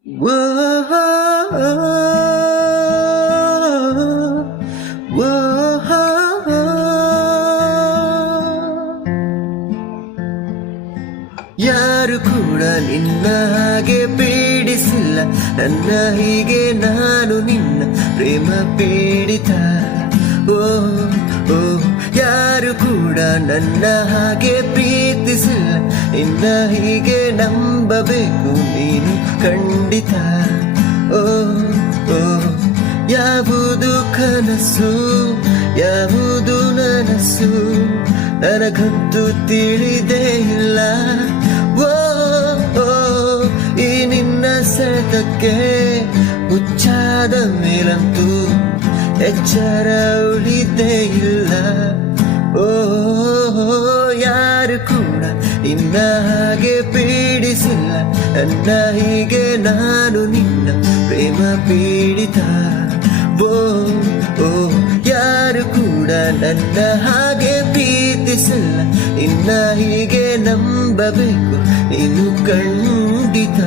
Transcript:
ಯಾರು ಕೂಡ ನಿನ್ನ ಹಾಗೆ ಪೀಡಿಸಿಲ್ಲ, ನನ್ನ ಹೀಗೆ ನಾನು ನಿನ್ನ ಪ್ರೇಮ ಪೀಡಿತ. ಓ ಓ ಯಾರು ಕೂಡ ನನ್ನ ಹಾಗೆ ಪ್ರೀತಿಸಿಲ್ಲ, ನಿನ್ನ ಹೀಗೆ ನಂಬಬೇಕು ನೀನು ಖಂಡಿತ. ಓ ಓ ಯಾವುದು ಕನಸು, ಯಾವುದು ನನಸು, ನನಗಂತೂ ತಿಳಿದೇ ಇಲ್ಲ. ಓ ಓ ಈ ನಿನ್ನ ಸೆಳೆತಕ್ಕೆ ಹುಚ್ಚಾದ ಮೇಲಂತೂ ಎಚ್ಚರ ಉಳಿದೇ ಇಲ್ಲ. ಓ ಯಾರು ಕೂಡ ನಿನ್ನ ಹಾಗೆ ಪೀಡಿಸಿಲ್ಲ, ನನ್ನ ಹೀಗೆ ನಾನು ನಿನ್ನ ಪ್ರೇಮ ಪೀಡಿತ. ಓ ಓ ಯಾರು ಕೂಡ ನನ್ನ ಹಾಗೆ ಪ್ರೀತಿಸಿಲ್ಲ, ನಿನ್ನ ಹೀಗೆ ನಂಬಬೇಕು ನೀನು ಖಂಡಿತ.